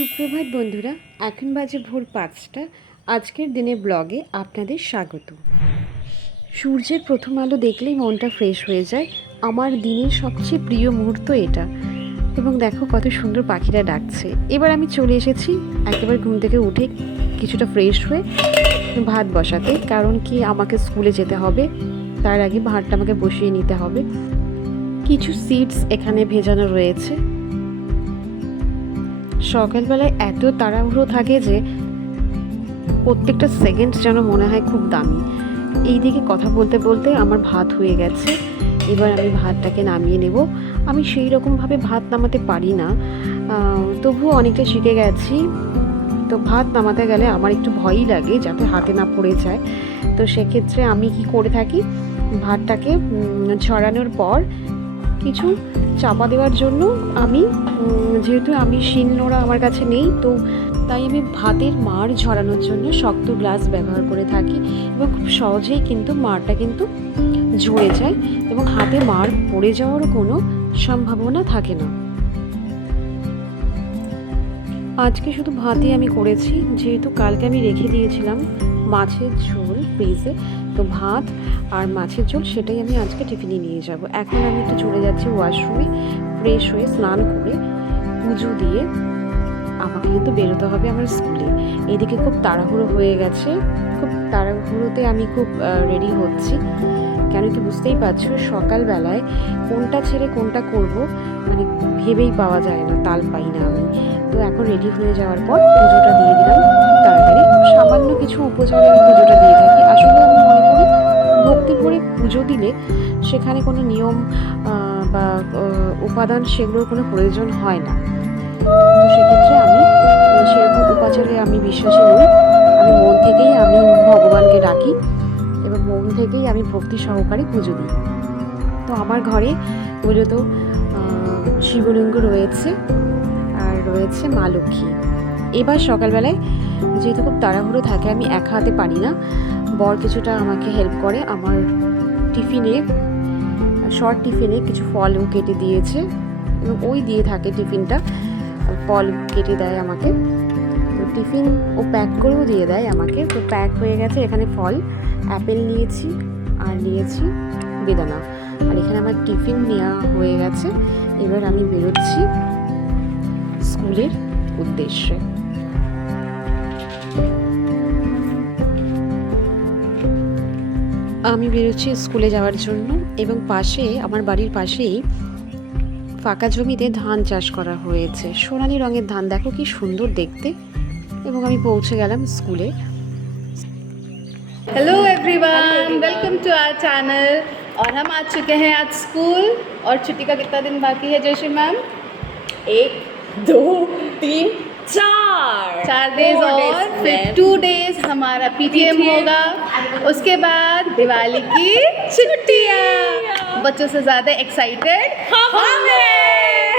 সুপ্রভাত বন্ধুরা, এখন বাজে ভোর 5টা। আজকের দিনে ব্লগে আপনাদের স্বাগত। সূর্যের প্রথম আলো দেখলেই মনটা ফ্রেশ হয়ে যায়। আমার দিনের সবচেয়ে প্রিয় মুহূর্ত এটা। এবং দেখো কত সুন্দর পাখিরা ডাকছে। এবার আমি চলে এসেছি একেবারে ঘুম থেকে উঠে কিছুটা ফ্রেশ হয়ে ভাত বসাতে, কারণ কি আমাকে স্কুলে যেতে হবে। তার আগে ভাতটা আমাকে বসিয়ে নিতে হবে। কিছু সিডস এখানে ভেজানো রয়েছে। সকালবেলায় এত তাড়াহুড়ো থাকে যে প্রত্যেকটা সেকেন্ড যেন মনে হয় খুব দামি। এইদিকে কথা বলতে বলতে আমার ভাত হয়ে গেছে। এবার আমি ভাতটাকে নামিয়ে নেব। আমি সেই রকমভাবে ভাত নামাতে পারি না, তবুও অনেকটা শিখে গেছি। তো ভাত নামাতে গেলে আমার একটু ভয়ই লাগে যাতে হাতে না পড়ে যায়। তো সেক্ষেত্রে আমি কি করে থাকি, ভাতটাকে ছড়ানোর পর কিছু চাপা দেওয়ার জন্য যেহেতু আমি শিলনোড়া আমার কাছে নেই, তো তাই আমি ভাতের মাড় ঝরানোর জন্য শক্ত গ্লাস ব্যবহার করে থাকি। এবং খুব সহজেই কিন্তু মাড়টা কিন্তু ঝরে যায় এবং হাতে মাড় পড়ে যাওয়ারও কোনো সম্ভাবনা থাকে না। আজকে শুধু ভাতই আমি করেছি, যেহেতু কালকে আমি রেখে দিয়েছিলাম মাছের ঝোল ফ্রিজে। তো ভাত আর মাছের ঝোল সেটাই আমি আজকে টিফিনে নিয়ে যাব। এখন আমি একটু চলে যাচ্ছি ওয়াশরুমে, ফ্রেশ হয়ে স্নান করে পুজো দিয়ে আমাকে কিন্তু বেরোতে হবে আমার স্কুলে। এদিকে খুব তাড়াহুড়ো হয়ে গেছে, খুব তাড়াহুড়োতে আমি খুব রেডি হচ্ছি। কেন কি বুঝতেই পারছো, সকালবেলায় কোনটা ছেড়ে কোনটা করব মানে ভেবেই পাওয়া যায় না, তাল পাই না আমি। তো এখন রেডি হয়ে যাওয়ার পর পুজোটা দিয়ে দিলাম তাড়াতাড়ি। সামান্য কিছু উপচারে আমি পুজোটা দিয়ে থাকি। আসলে আমি মনে করি ভক্তি ভরে পুজো দিলে সেখানে কোনো নিয়ম বা উপাদান সেগুলোর কোনো প্রয়োজন হয় না। তো সেক্ষেত্রে আমি সেরকম উপাচারে আমি বিশ্বাসী নই। আমি মন থেকেই আমি ভগবানকে ডাকি এবং মন থেকেই আমি ভক্তি সহকারে পুজো দিই। তো আমার ঘরে মূলত শিবলিঙ্গ রয়েছে আর রয়েছে মা লক্ষ্মী। এবার সকালবেলায় যেহেতু খুব তাড়াহুড়ো থাকে, আমি একা হাতে পারি না, বর কিছুটা আমাকে হেল্প করে। আমার টিফিনে শর্ট টিফিনে কিছু ফলও কেটে দিয়েছে এবং ওই দিয়ে থাকে টিফিনটা, ফল কেটে দেয় আমাকে। তো টিফিন ও প্যাক করেও দিয়ে দেয় আমাকে। তো প্যাক হয়ে গেছে। এখানে ফল অ্যাপেল নিয়েছি আর নিয়েছি বেদানা। আর এখানে আমার টিফিন নেওয়া হয়ে গেছে। এবার আমি বেরোচ্ছি স্কুলের উদ্দেশ্যে। আমি বেরোচ্ছি স্কুলে যাওয়ার জন্য। এবং পাশে, আমার বাড়ির পাশেই ফাঁকা জমিতে ধান চাষ করা হয়েছে। সোনালি রঙের ধান, দেখো কি সুন্দর দেখতে। এবং আমি পৌঁছে গেলাম স্কুলে। Hello everyone, welcome to our channel. और हम आ चुके हैं आज स्कूल। और छुट्टी का कितना दिन बाकी है जयश्री मैम? 1 2 3 4 डेज और फिर 2 डेज हमारा पीटीएम होगा। उसके बाद दिवाली की छुट्टियाँ। बच्चों से ज़्यादा एक्साइटेड हम हैं।